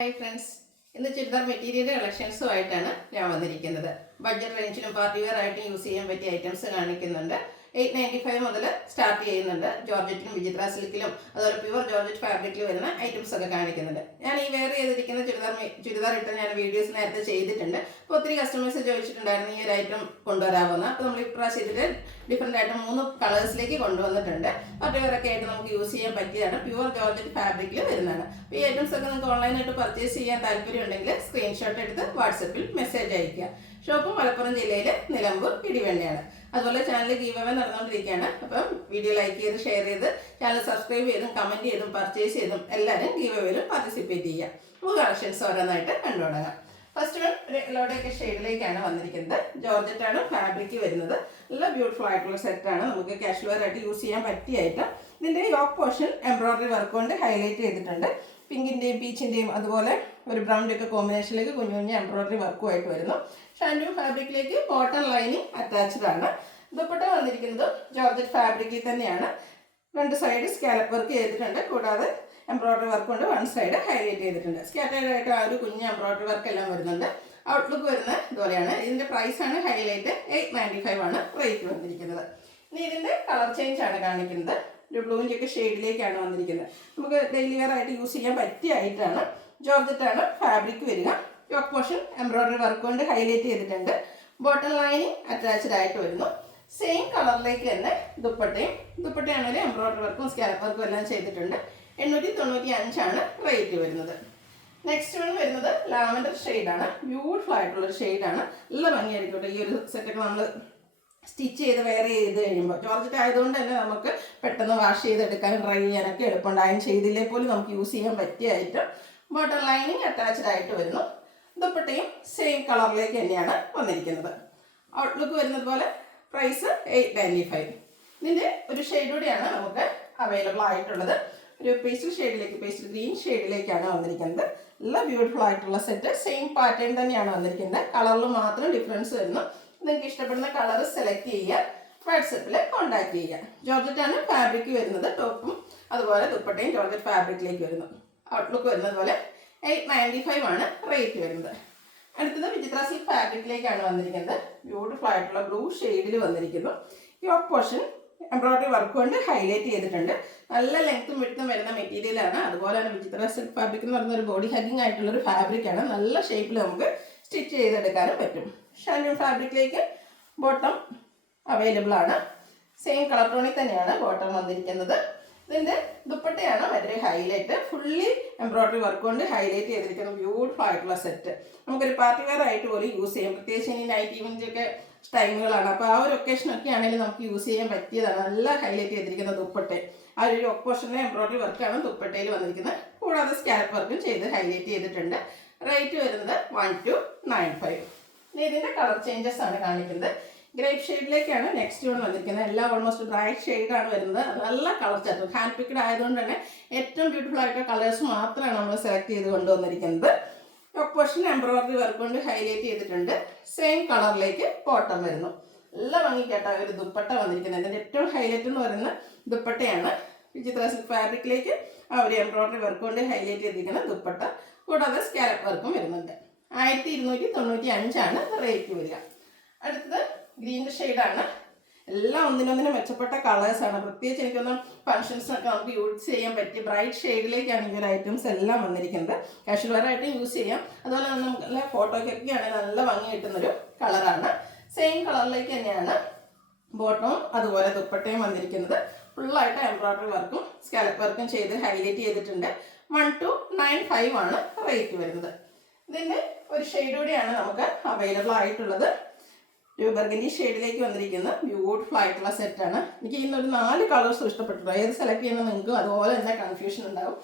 Hi friends, ഇന്ന് churidar material കളക്ഷൻസുമായിട്ടാണ് ഞാൻ വന്നിരിക്കുന്നത്. ബഡ്ജറ്റ് റേഞ്ചിലും പാർട്ടി വെയർ ആയിട്ട് യൂസ് ചെയ്യാൻ പറ്റിയ ഐറ്റംസ് കാണിക്കുന്നുണ്ട്. 895 മുതൽ സ്റ്റാർട്ട് ചെയ്യുന്നുണ്ട്. ജോർജറ്റിലും വിചിത്ര സിൽക്കിലും അതുപോലെ പ്യുവർ ജോർജറ്റ് ഫാബ്രിക്കിൽ വരുന്ന ഐറ്റംസ് ഒക്കെ കാണിക്കുന്നുണ്ട്. ഞാൻ ഈ വെയർ ചെയ്തിരിക്കുന്ന ചുരിദാർ ഇട്ട് ഞാൻ വീഡിയോസ് നേരത്തെ ചെയ്തിട്ടുണ്ട്. അപ്പോൾ ഒത്തിരി കസ്റ്റമേഴ്സ് ചോദിച്ചിട്ടുണ്ടായിരുന്നു ഈ ഒരു ഐറ്റം കൊണ്ടുവരാമെന്ന്. അപ്പോൾ നമ്മൾ ഇപ്രാവശ്യം ചെയ്തിട്ട് ഡിഫറെൻ്റ് ആയിട്ട് 3 കളേഴ്സിലേക്ക് കൊണ്ടുവന്നിട്ടുണ്ട്. പാർട്ടി വെയർ ഒക്കെ ആയിട്ട് നമുക്ക് യൂസ് ചെയ്യാൻ പറ്റിയതാണ്. പ്യുവർ ജോർജറ്റ് ഫാബ്രിക്കിൽ വരുന്നതാണ്. അപ്പോൾ ഈ ഐറ്റംസ് ഒക്കെ നിങ്ങൾക്ക് ഓൺലൈനായിട്ട് പർച്ചേസ് ചെയ്യാൻ താല്പര്യമുണ്ടെങ്കിൽ സ്ക്രീൻഷോട്ട് എടുത്ത് വാട്സപ്പിൽ മെസ്സേജ് അയയ്ക്കുക. ഷോപ്പ് മലപ്പുറം ജില്ലയിലെ നിലമ്പൂർ ഇടിവെണ്ണയാണ്. അതുപോലെ ചാനൽ ഗീവ് അവേ നടന്നുകൊണ്ടിരിക്കുകയാണ്. അപ്പം വീഡിയോ ലൈക്ക് ചെയ്ത് ഷെയർ ചെയ്ത് ചാനൽ സബ്സ്ക്രൈബ് ചെയ്തും കമൻറ്റ് ചെയ്തും പർച്ചേസ് ചെയ്തും എല്ലാവരും ഗീവ് അവേയിലും പാർട്ടിസിപ്പേറ്റ് ചെയ്യുക. അപ്പോൾ കളക്ഷൻസ് ഓരോന്നായിട്ട് കണ്ടു തുടങ്ങാം. ഫസ്റ്റ് വൺ ഒരു യെല്ലോടെയൊക്കെ ഷെയ്ഡിലേക്കാണ് വന്നിരിക്കുന്നത്. ജോർജറ്റാണ് ഫാബ്രിക് വരുന്നത്. നല്ല ബ്യൂട്ടിഫുൾ ആയിട്ടുള്ള സെറ്റാണ്. നമുക്ക് കാഷ്വൽ വെയർ ആയിട്ട് യൂസ് ചെയ്യാൻ പറ്റിയ ഐറ്റം. ഇതിൻ്റെ യോക്ക് പോർഷൻ എംബ്രോയിഡറി വർക്ക് കൊണ്ട് ഹൈലൈറ്റ് ചെയ്തിട്ടുണ്ട്. പിങ്കിൻ്റെയും പീച്ചിൻ്റെയും അതുപോലെ ഒരു ബ്രൗണിൻ്റെ ഒക്കെ കോമ്പിനേഷനിലേക്ക് കുഞ്ഞു കുഞ്ഞു എംബ്രോയിഡറി വർക്കുമായിട്ട് വരുന്നു. ഷാൻഡു ഫാബ്രിക്കിലേക്ക് കോട്ടൺ ലൈനിങ് അറ്റാച്ച്ഡ് ആണ്. ദുപ്പട്ട വന്നിരിക്കുന്നത് ജോർജറ്റ് ഫാബ്രിക്കിൽ തന്നെയാണ്. 2 സൈഡ് സ്കാലപ്പ് വർക്ക് ചെയ്തിട്ടുണ്ട്. കൂടാതെ എംബ്രോയിഡറി വർക്ക് കൊണ്ട് 1 സൈഡ് ഹൈലൈറ്റ് ചെയ്തിട്ടുണ്ട്. സ്കാറ്റേഡ് ആയിട്ട് ആ ഒരു കുഞ്ഞ് എംബ്രോയിഡറി വർക്ക് എല്ലാം വരുന്നുണ്ട്. ഔട്ട്ലുക്ക് വരുന്നത് ഇതുപോലെയാണ്. ഇതിൻ്റെ പ്രൈസാണ് ഹൈലൈറ്റ് 895 ആണ് റേറ്റ് വന്നിരിക്കുന്നത്. ഇനി ഇതിൻ്റെ കളർ ചേഞ്ച് ആണ് കാണിക്കുന്നത്. ഒരു ബ്ലൂവിൻ്റെ ഒക്കെ ഷെയ്ഡിലേക്കാണ് വന്നിരിക്കുന്നത്. നമുക്ക് ഡെയിലി വെയർ ആയിട്ട് യൂസ് ചെയ്യാൻ പറ്റിയ ആയിട്ടാണ്. ജോർജറ്റാണ് ഫാബ്രിക് വരിക. യോക്ക് പോർഷൻ എംബ്രോയിഡറി വർക്ക് കൊണ്ട് ഹൈലൈറ്റ് ചെയ്തിട്ടുണ്ട്. ബോട്ടം ലൈനിങ് അറ്റാച്ച്ഡ് ആയിട്ട് വരുന്നു. സെയിം കളറിലേക്ക് തന്നെ ദുപ്പട്ടയാണെങ്കിൽ എംബ്രോയിഡറി വർക്കും സ്കാലപ്പ് വർക്കും എല്ലാം ചെയ്തിട്ടുണ്ട്. 895 ആണ് റേറ്റ് വരുന്നത്. നെക്സ്റ്റ് വൺ വരുന്നത് ലാവൻഡർ ഷെയ്ഡാണ്. ബ്യൂട്ടിഫുൾ ആയിട്ടുള്ളൊരു ഷെയ്ഡാണ്. നല്ല ഭംഗിയായിരിക്കും ഈ ഒരു സെറ്റൊക്കെ നമ്മൾ സ്റ്റിച്ച് ചെയ്ത് വെയർ ചെയ്ത് കഴിയുമ്പോൾ. ജോർജറ്റ് ആയതുകൊണ്ട് തന്നെ നമുക്ക് പെട്ടെന്ന് വാഷ് ചെയ്തെടുക്കാനും ഡ്രൈ ചെയ്യാനൊക്കെ എളുപ്പമുണ്ട്. അയൺ ചെയ്തില്ലേ പോലും നമുക്ക് യൂസ് ചെയ്യാൻ പറ്റിയ ഐറ്റം. ബോട്ടം ലൈനിങ് അറ്റാച്ച്ഡ് ആയിട്ട് വരുന്നു. ദുപ്പട്ടയും സെയിം കളറിലേക്ക് തന്നെയാണ് വന്നിരിക്കുന്നത്. ഔട്ട്ലുക്ക് വരുന്നത് പോലെ പ്രൈസ് 895. ഇതിൻ്റെ ഒരു ഷെയ്ഡ് കൂടിയാണ് നമുക്ക് അവൈലബിൾ ആയിട്ടുള്ളത്. ഒരു പേസ്റ്റൽ ഗ്രീൻ ഷെയ്ഡിലേക്കാണ് വന്നിരിക്കുന്നത്. നല്ല ബ്യൂട്ടിഫുൾ ആയിട്ടുള്ള സെറ്റ്. സെയിം പാറ്റേൺ തന്നെയാണ് വന്നിരിക്കുന്നത്. കളറിൽ മാത്രം ഡിഫറൻസ് വരുന്നു. നിങ്ങൾക്ക് ഇഷ്ടപ്പെടുന്ന കളർ സെലക്ട് ചെയ്യുക. വാട്സപ്പിൽ കോൺടാക്ട് ചെയ്യുക. ജോർജറ്റാണ് ഫാബ്രിക് വരുന്നത്. ടോപ്പും അതുപോലെ ദുപ്പട്ടയും ജോർജറ്റ് ഫാബ്രിക്കിലേക്ക് വരുന്നു. ഔട്ട്ലുക്ക് വരുന്നത് പോലെ 895 ആണ് റേറ്റ് വരുന്നത്. അടുത്തത് വിചിത്ര സിൽക്ക് ഫാബ്രിക്കിലേക്കാണ് വന്നിരിക്കുന്നത്. ബ്യൂട്ടിഫുൾ ആയിട്ടുള്ള ബ്ലൂ ഷെയ്ഡിൽ വന്നിരിക്കുന്നു. യോക്ക് പോർഷൻ എംബ്രോയിഡറി വർക്ക് കൊണ്ട് ഹൈലൈറ്റ് ചെയ്തിട്ടുണ്ട്. നല്ല ലെങ്ത്തും വിഡ്ത്തും വരുന്ന മെറ്റീരിയലാണ്. അതുപോലെ തന്നെ വിചിത്ര സിൽക്ക് ഫാബ്രിക് എന്ന് പറയുന്ന ഒരു ബോഡി ഹഗ്ഗിങ് ആയിട്ടുള്ളൊരു ഫാബ്രിക്കാണ്. നല്ല ഷേപ്പിൽ നമുക്ക് സ്റ്റിച്ച് ചെയ്തെടുക്കാനും പറ്റും. ഷാൻഡൂൺ ഫാബ്രിക്കിലേക്ക് ബോട്ടം അവൈലബിൾ ആണ്. സെയിം കളർ ടോണിൽ തന്നെയാണ് ബോട്ടം വന്നിരിക്കുന്നത്. ഇതിൻ്റെ ദുപ്പട്ടയാണ് വളരെ ഹൈലൈറ്റ്. ഫുള്ളി എംബ്രോയിഡറി വർക്ക് കൊണ്ട് ഹൈലൈറ്റ് ചെയ്തിരിക്കുന്ന ബ്യൂട്ടിഫുൾ ആയിട്ടുള്ള സെറ്റ്. നമുക്കൊരു പാർട്ടി വെയർ ആയിട്ട് പോലും യൂസ് ചെയ്യാം. പ്രത്യേകിച്ച് ഇനി നൈറ്റ് ഈവൻറ്റൊക്കെ ടൈമുകളാണ്. അപ്പോൾ ആ ഒരു ഒക്കേഷനൊക്കെ ആണെങ്കിലും നമുക്ക് യൂസ് ചെയ്യാൻ പറ്റിയതാണ്. നല്ല ഹൈലൈറ്റ് ചെയ്തിരിക്കുന്ന ദുപ്പട്ട. ആ ഒരു യോക്ക് പോർഷനിലെ എംബ്രോയിഡറി വർക്കാണ് ദുപ്പട്ടയിൽ വന്നിരിക്കുന്നത്. കൂടാതെ സ്കാലപ്പ് വർക്കും ചെയ്ത് ഹൈലൈറ്റ് ചെയ്തിട്ടുണ്ട്. റേറ്റ് വരുന്നത് 1295. ഇനി ഇതിൻ്റെ കളർ ചേഞ്ചസ് ആണ് കാണിക്കുന്നത്. ഗ്രേപ്പ് ഷെയ്ഡിലേക്കാണ് നെക്സ്റ്റ് വൺ വന്നിരിക്കുന്നത്. എല്ലാം ഓൾമോസ്റ്റ് ബ്രൈറ്റ് ഷെയ്ഡാണ് വരുന്നത്. നല്ല കളർ ചാർട്ട്. ഹാൻഡ് പിക്ഡ് ആയതുകൊണ്ട് തന്നെ ഏറ്റവും ബ്യൂട്ടിഫുൾ ആയിട്ടുള്ള കളേഴ്സ് മാത്രമാണ് നമ്മൾ സെലക്ട് ചെയ്ത് കൊണ്ടുവന്നിരിക്കുന്നത്. യോക്ക് പോർഷൻ എംബ്രോയിഡറി വർക്ക് കൊണ്ട് ഹൈലൈറ്റ് ചെയ്തിട്ടുണ്ട്. സെയിം കളറിലേക്ക് ബോട്ടം വരുന്നു. നല്ല ഭംഗിക്കാട്ടോ ഒരു ദുപ്പട്ട വന്നിരിക്കുന്നത്. ഇതിൻ്റെ ഏറ്റവും ഹൈലൈറ്റ് എന്ന് പറയുന്ന ദുപ്പട്ടയാണ്. വിചിത്ര സിൽക്ക് ഫാബ്രിക്കിലേക്ക് ആ ഒരു എംബ്രോയിഡറി വർക്ക് കൊണ്ട് ഹൈലൈറ്റ് ചെയ്തിരിക്കുന്ന ദുപ്പട്ട. കൂടാതെ സ്കാലപ്പ് വർക്കും വരുന്നുണ്ട്. 1295 ആണ് റേറ്റ് വരിക. അടുത്തത് ഗ്രീൻ ഷെയ്ഡാണ്. എല്ലാം ഒന്നിനൊന്നിനും മെച്ചപ്പെട്ട കളേഴ്സാണ്. പ്രത്യേകിച്ച് എനിക്കൊന്നും ഫംഗ്ഷൻസിനൊക്കെ നമുക്ക് യൂസ് ചെയ്യാൻ പറ്റിയ ബ്രൈറ്റ് ഷെയ്ഡിലേക്കാണ് ഈ ഒരു ഐറ്റംസ് എല്ലാം വന്നിരിക്കുന്നത്. കാഷ്വൽ വെയർ ആയിട്ട് യൂസ് ചെയ്യാം. അതുപോലെ തന്നെ നമുക്ക് നല്ല ഫോട്ടോയ്ക്കൊക്കെ ആണെങ്കിൽ നല്ല ഭംഗി കിട്ടുന്നൊരു കളറാണ്. സെയിം കളറിലേക്ക് തന്നെയാണ് ബോട്ടവും അതുപോലെ ദുപ്പട്ടയും വന്നിരിക്കുന്നത്. ഫുള്ളായിട്ട് എംബ്രോയിഡറി വർക്കും സ്കാലപ്പ് വർക്കും ചെയ്ത് ഹൈലൈറ്റ് ചെയ്തിട്ടുണ്ട്. 1295 ആണ് റേറ്റ് വരുന്നത്. ഇതിൻ്റെ ഒരു ഷെയ്ഡ് കൂടിയാണ് നമുക്ക് അവൈലബിൾ ആയിട്ടുള്ളത്. ഒരു ബർഗൻഡി ഷെയ്ഡിലേക്ക് വന്നിരിക്കുന്ന ബ്യൂട്ടിഫുൾ ആയിട്ടുള്ള സെറ്റാണ്. എനിക്ക് ഇന്നൊരു 4 കളേഴ്സും ഇഷ്ടപ്പെട്ടിട്ടുണ്ട്. ഏത് സെലക്ട് ചെയ്യുന്നത് നിങ്ങൾക്ക് അതുപോലെ തന്നെ കൺഫ്യൂഷൻ ഉണ്ടാവും.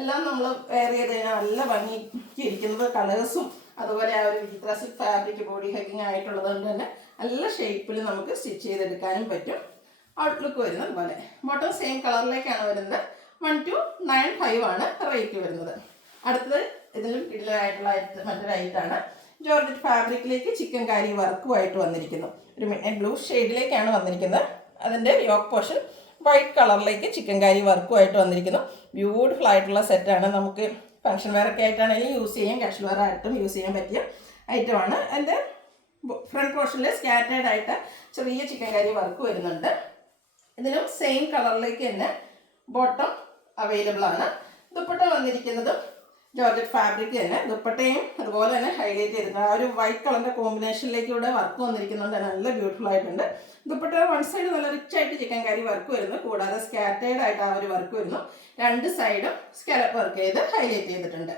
എല്ലാം നമ്മൾ വെയർ ചെയ്ത് കഴിഞ്ഞാൽ നല്ല ഭംഗിക്ക് ഇരിക്കുന്നത് കളേഴ്സും അതുപോലെ ആ ഒരു വിചിത്ര സിൽക്ക് ഫാബ്രിക് ബോഡി ഹഗ്ഗിങ് ആയിട്ടുള്ളത് കൊണ്ട് തന്നെ നല്ല ഷേപ്പിൽ നമുക്ക് സ്റ്റിച്ച് ചെയ്തെടുക്കാനും പറ്റും. ഔട്ട്ലുക്ക് വരുന്നത് പോലെ ബോട്ടം സെയിം കളറിലേക്കാണ് വരുന്നത്. 1295 ആണ് റേറ്റ് വരുന്നത്. അടുത്തത് ഇതിലും ഇടലായിട്ടുള്ള മറ്റൊരു ഐറ്റാണ്. ജോർജറ്റ് ഫാബ്രിക്കിലേക്ക് ചിക്കൻ കാരി വർക്കുമായിട്ട് വന്നിരിക്കുന്നു. ഒരു മിഡ്നൈറ്റ് ബ്ലൂ ഷെയ്ഡിലേക്കാണ് വന്നിരിക്കുന്നത്. അതിൻ്റെ യോക്ക് പോർഷൻ വൈറ്റ് കളറിലേക്ക് ചിക്കൻ കാരി വർക്കുമായിട്ട് വന്നിരിക്കുന്നു. ബ്യൂട്ടിഫുൾ ആയിട്ടുള്ള സെറ്റാണ്. നമുക്ക് ഫംഗ്ഷൻ വെയർ ഒക്കെ ആയിട്ടാണെങ്കിലും യൂസ് ചെയ്യാം, കാഷ്വൽ വെയർ ആയിട്ടും യൂസ് ചെയ്യാൻ പറ്റിയ ഐറ്റമാണ്. എൻ്റെ ഫ്രണ്ട് പോർഷനിൽ സ്കാറ്റേഡ് ആയിട്ട് ചെറിയ ചിക്കൻ കറി വർക്ക് വരുന്നുണ്ട്. ഇതിനും സെയിം കളറിലേക്ക് തന്നെ ബോട്ടം അവൈലബിൾ ആണ്. ദുപ്പട്ട വന്നിരിക്കുന്നതും ജോർജറ്റ് ഫാബ്രിക് തന്നെ, ദുപ്പട്ടയും അതുപോലെ തന്നെ ഹൈലൈറ്റ് ചെയ്തിട്ടുണ്ട്. ആ ഒരു വൈറ്റ് കളറിൻ്റെ കോമ്പിനേഷനിലേക്ക് ഇവിടെ വർക്ക് വന്നിരിക്കുന്നുണ്ട്, നല്ല ബ്യൂട്ടിഫുൾ ആയിട്ടുണ്ട്. ദുപ്പട്ട വൺ സൈഡ് നല്ല റിച്ച് ആയിട്ട് ചിക്കൻ കറി വർക്ക് വരുന്നു, കൂടാതെ സ്കാറ്റേഡ് ആയിട്ട് ആ ഒരു വർക്ക് വരുന്നു. രണ്ട് സൈഡും സ്കാലപ്പ് വർക്ക് ചെയ്ത് ഹൈലൈറ്റ് ചെയ്തിട്ടുണ്ട്.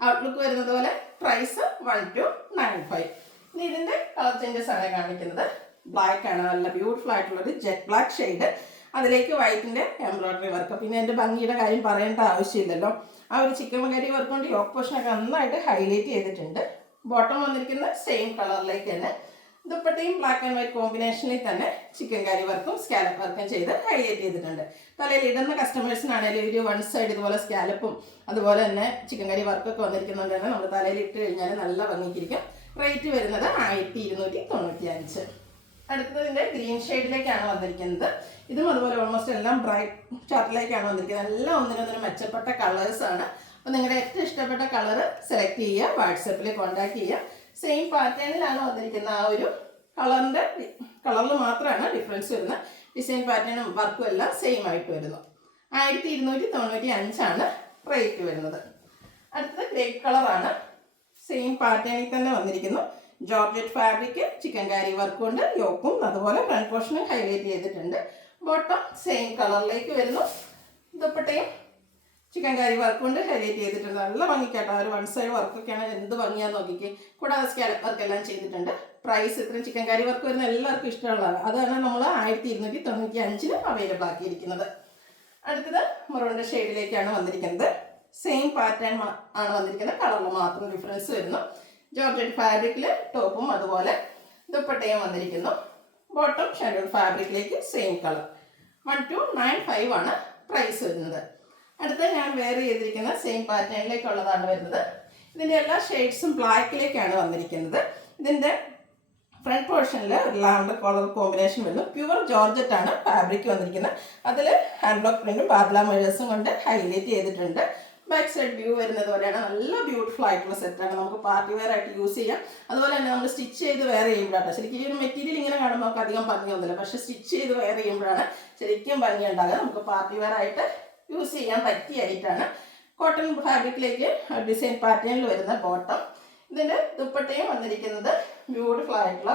ഔട്ട്ലുക്ക് വരുന്നത് പോലെ പ്രൈസ് 1295. ഇനി ഇതിൻ്റെ കളർ ചേഞ്ചസ് ആണ് കാണിക്കുന്നത്. ബ്ലാക്ക് ആണ്, നല്ല ബ്യൂട്ടിഫുൾ ആയിട്ടുള്ളൊരു ജെറ്റ് ബ്ലാക്ക് ഷെയ്ഡ്, അതിലേക്ക് വൈറ്റിൻ്റെ എംബ്രോയിഡറി വർക്ക്. പിന്നെ എൻ്റെ ഭംഗിയുടെ കാര്യം പറയേണ്ട ആവശ്യമില്ലല്ലോ. ആ ഒരു ചിക്കൻ കറി വർക്ക് കൊണ്ട് യോക്ക് പോർഷനൊക്കെ നന്നായിട്ട് ഹൈലൈറ്റ് ചെയ്തിട്ടുണ്ട്. ബോട്ടം വന്നിരിക്കുന്ന സെയിം കളറിലേക്ക് തന്നെ, ദുപ്പട്ടയും ബ്ലാക്ക് ആൻഡ് വൈറ്റ് കോമ്പിനേഷനിൽ തന്നെ ചിക്കൻ കറി വർക്കും സ്കാലപ്പ് വർക്കും ചെയ്ത് ഹൈലൈറ്റ് ചെയ്തിട്ടുണ്ട്. തലയിൽ ഇടുന്ന കസ്റ്റമേഴ്സിനാണെങ്കിലും ഒരു വൺ സൈഡ് ഇതുപോലെ സ്കാലപ്പും അതുപോലെ തന്നെ ചിക്കൻ കറി വർക്കൊക്കെ വന്നിരിക്കുന്നുണ്ട് തന്നെ നമ്മൾ തലയിൽ ഇട്ട് കഴിഞ്ഞാൽ നല്ല ഭംഗിക്കിരിക്കും. റേറ്റ് വരുന്നത് 1295. അടുത്തതിൻ്റെ ഗ്രീൻ ഷെയ്ഡിലേക്കാണ് വന്നിരിക്കുന്നത്. ഇതും അതുപോലെ ഓൾമോസ്റ്റ് എല്ലാം ബ്രൈറ്റ് ചാർട്ടിലേക്കാണ് വന്നിരിക്കുന്നത്. എല്ലാം ഒന്നിനൊന്നിനും മെച്ചപ്പെട്ട കളേഴ്സാണ്. അപ്പോൾ നിങ്ങളുടെ ഏറ്റവും ഇഷ്ടപ്പെട്ട കളർ സെലക്ട് ചെയ്യുക, വാട്സപ്പിൽ കോൺടാക്ട് ചെയ്യുക. സെയിം പാറ്റേണിലാണ് വന്നിരിക്കുന്നത്. ആ ഒരു കളറിൽ മാത്രമാണ് ഡിഫറൻസ് വരുന്നത്. ഡിസൈൻ പാറ്റേണും വർക്കും എല്ലാം സെയിം ആയിട്ട് വരുന്നു. 1295 റേറ്റ് വരുന്നത്. അടുത്തത് ഗ്രേപ്പ് കളറാണ്. സെയിം പാറ്റേണിൽ തന്നെ വന്നിരിക്കുന്നു. ജോർജറ്റ് ഫാബ്രിക് ചിക്കൻ കാരി വർക്ക് കൊണ്ട് യോക്കും അതുപോലെ ഫ്രണ്ട് പോർഷനും ഹൈലൈറ്റ് ചെയ്തിട്ടുണ്ട്. ബോട്ടം സെയിം കളറിലേക്ക് വരുന്നു. ദുപ്പട്ടയും ചിക്കൻ കാരി വർക്ക് കൊണ്ട് ഹൈലൈറ്റ് ചെയ്തിട്ടുണ്ട്. നല്ല ഭംഗിക്കാട്ടോ. ഒരു വൺ സൈഡ് വർക്കൊക്കെയാണ്, എന്ത് ഭംഗിയാന്ന് നോക്കിക്കേ. കൂടാതെ സ്കാലപ്പ് വർക്ക് എല്ലാം ചെയ്തിട്ടുണ്ട്. പ്രൈസ് ഇത്രയും ചിക്കൻ കാരി വർക്ക് വരുന്ന എല്ലാവർക്കും ഇഷ്ടമുള്ളതാണ്. അതാണ് നമ്മൾ 1295 അവൈലബിൾ ആക്കിയിരിക്കുന്നത്. അടുത്തത് മറൂണിൻ്റെ ഷെയ്ഡിലേക്കാണ് വന്നിരിക്കുന്നത്. സെയിം പാറ്റേൺ ആണ് വന്നിരിക്കുന്നത്, കളറിൽ മാത്രം ഡിഫറൻസ് വരുന്നു. ജോർജറ്റ് ഫാബ്രിക്കിൽ ടോപ്പും അതുപോലെ ദുപ്പട്ടയും വന്നിരിക്കുന്നു. ബോട്ടം ഷാഡോഡ് ഫാബ്രിക്കിലേക്ക് സെയിം കളർ. 1295 പ്രൈസ് വരുന്നത്. അടുത്ത ഞാൻ വെയർ ചെയ്തിരിക്കുന്ന സെയിം പാറ്റേണിലേക്കുള്ളതാണ് വരുന്നത്. ഇതിൻ്റെ എല്ലാ ഷെയ്ഡ്സും ബ്ലാക്കിലേക്കാണ് വന്നിരിക്കുന്നത്. ഇതിൻ്റെ ഫ്രണ്ട് പോർഷനിൽ ലാവൻഡർ കളർ കോമ്പിനേഷൻ വരുന്നു. പ്യുവർ ജോർജറ്റ് ആണ് ഫാബ്രിക് വന്നിരിക്കുന്നത്. അതിൽ ഹാൻഡ് ബ്ലോക്ക് പ്രിന്റും ബാദ്ല മെഴേഴ്സും കൊണ്ട് ഹൈലൈറ്റ് ചെയ്തിട്ടുണ്ട്. ബാക്ക് സൈഡ് വ്യൂ വരുന്നത് പോലെയാണ്. നല്ല ബ്യൂട്ടിഫുൾ ആയിട്ടുള്ള സെറ്റാണ്. നമുക്ക് പാർട്ടി വെയർ ആയിട്ട് യൂസ് ചെയ്യാം. അതുപോലെ തന്നെ നമ്മൾ സ്റ്റിച്ച് ചെയ്ത് വെയർ ചെയ്യുമ്പോഴാണ് ശരിക്കും ഈ ഒരു മെറ്റീരിയൽ ഇങ്ങനെ കാണുമ്പോൾ നമുക്ക് അധികം ഭംഗിയൊന്നുമില്ല, പക്ഷേ സ്റ്റിച്ച് ചെയ്ത് വെയർ ചെയ്യുമ്പോഴാണ് ശരിക്കും ഭംഗി ഉണ്ടാകുക. നമുക്ക് പാർട്ടി വെയർ ആയിട്ട് യൂസ് ചെയ്യാൻ പറ്റിയായിട്ടാണ്. കോട്ടൺ ഫാബ്രിക്കിലേക്ക് ഡിസൈൻ പാറ്റേണിൽ വരുന്ന ബോട്ടം. ഇതിൻ്റെ ദുപ്പട്ടയും വന്നിരിക്കുന്നത് ബ്യൂട്ടിഫുൾ ആയിട്ടുള്ള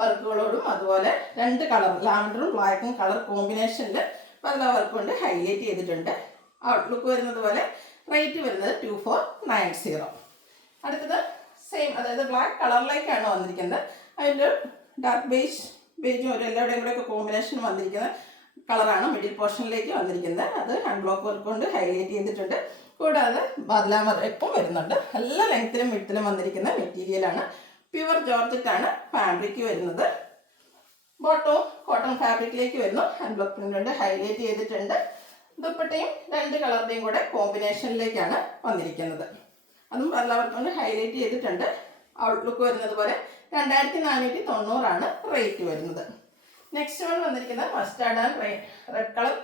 വർക്കുകളോടും അതുപോലെ രണ്ട് കളർ ലാവൻഡറും ബ്ലാക്കും കളർ കോമ്പിനേഷനിൽ പല വർക്ക് കൊണ്ട് ഹൈലൈറ്റ് ചെയ്തിട്ടുണ്ട്. ഔട്ട്ലുക്ക് വരുന്നത് പോലെ. റേറ്റ് വരുന്നത് 2490. അടുത്തത് സെയിം, അതായത് ബ്ലാക്ക് കളറിലേക്കാണ് വന്നിരിക്കുന്നത്. അതിൻ്റെ ഡാർക്ക് ബേജും ഒരു എല്ലാവരുടെയും കൂടെയൊക്കെ കോമ്പിനേഷൻ വന്നിരിക്കുന്ന കളറാണ് മിഡിൽ പോർഷനിലേക്ക് വന്നിരിക്കുന്നത്. അത് ഹാൻഡ് ബ്ലോക്ക് വർക്ക് കൊണ്ട് ഹൈലൈറ്റ് ചെയ്തിട്ടുണ്ട്. കൂടാതെ ബാദ്ല വർക്കും വരുന്നുണ്ട്. എല്ലാ ലെങ്ത്തിലും വിഡ്ത്തിലും വന്നിരിക്കുന്ന മെറ്റീരിയലാണ്. പ്യുവർ ജോർജറ്റാണ് ഫാബ്രിക് വരുന്നത്. ബോട്ടവും കോട്ടൺ ഫാബ്രിക്കിലേക്ക് വരുന്നു. ഹാൻഡ് ബ്ലോക്ക് പ്രിന്റ് കൊണ്ട് ഹൈലൈറ്റ് ചെയ്തിട്ടുണ്ട്. ദുപ്പട്ടയും രണ്ട് കളറിൻ്റെയും കൂടെ കോമ്പിനേഷനിലേക്കാണ് വന്നിരിക്കുന്നത്. അതും എല്ലാവർക്കും കൊണ്ട് ഹൈലൈറ്റ് ചെയ്തിട്ടുണ്ട്. ഔട്ട്ലുക്ക് വരുന്നത് പോലെ 2490 റേറ്റ് വരുന്നത്. നെക്സ്റ്റ് വൺ വന്നിരിക്കുന്നത് മസ്റ്റാർഡ് ആൻഡ് റെഡ് കളർ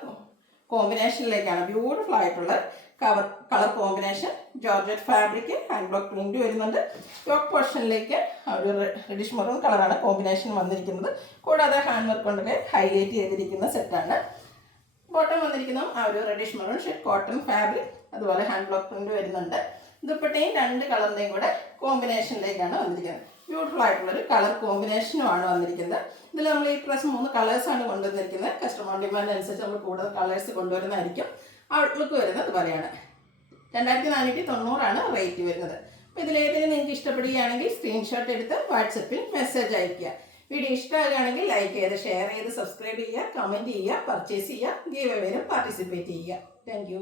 കോമ്പിനേഷനിലേക്കാണ്. ബ്യൂട്ടിഫുൾ ആയിട്ടുള്ള colour combination. Georgette fabric hand block print വരുന്നുണ്ട്. യോക്ക് പോർഷനിലേക്ക് ഒരു റെഡിഷ് മെറൂൺ കളറാണ് കോമ്പിനേഷൻ വന്നിരിക്കുന്നത്. കൂടാതെ ഹാൻഡ് വർക്ക് കൊണ്ടൊക്കെ ഹൈലൈറ്റ് ചെയ്തിരിക്കുന്ന സെറ്റാണ്. ബോട്ടം വന്നിരിക്കുന്നു ആ ഒരു reddish maroon shade cotton fabric, അതുപോലെ ഹാൻഡ് ബ്ലോക്ക് പ്രിന്റ് വരുന്നുണ്ട്. ദുപ്പട്ടയും രണ്ട് കളറിൻ്റെയും കൂടെ കോമ്പിനേഷനിലേക്കാണ് വന്നിരിക്കുന്നത്. ബ്യൂട്ടിഫുൾ ആയിട്ടുള്ളൊരു കളർ കോമ്പിനേഷനുമാണ് വന്നിരിക്കുന്നത്. ഇതിൽ നമ്മൾ ഈ പ്രാവശ്യം 3 കളേഴ്സാണ് കൊണ്ടുവന്നിരിക്കുന്നത്. കസ്റ്റമർ ഡിമാൻഡ് അനുസരിച്ച് നമ്മൾ കൂടുതൽ കളേഴ്സ് കൊണ്ടുവരുന്നതായിരിക്കും. ഔട്ട്ലുക്ക് വരുന്നത് അതുപോലെയാണ്. 2490 റേറ്റ് വരുന്നത്. അപ്പോൾ ഇതിലേതെങ്കിലും നിങ്ങൾക്ക് ഇഷ്ടപ്പെടുകയാണെങ്കിൽ സ്ക്രീൻഷോട്ട് എടുത്ത് വാട്സപ്പിൽ മെസ്സേജ് അയയ്ക്കുക. വീഡിയോ ഇഷ്ടമാകുകയാണെങ്കിൽ ലൈക്ക് ചെയ്ത് ഷെയർ ചെയ്ത് സബ്സ്ക്രൈബ് ചെയ്യുക, കമൻറ്റ് ചെയ്യുക, പർച്ചേസ് ചെയ്യുക, ഗീവ് എവേയിലും പാർട്ടിസിപ്പേറ്റ് ചെയ്യുക. താങ്ക്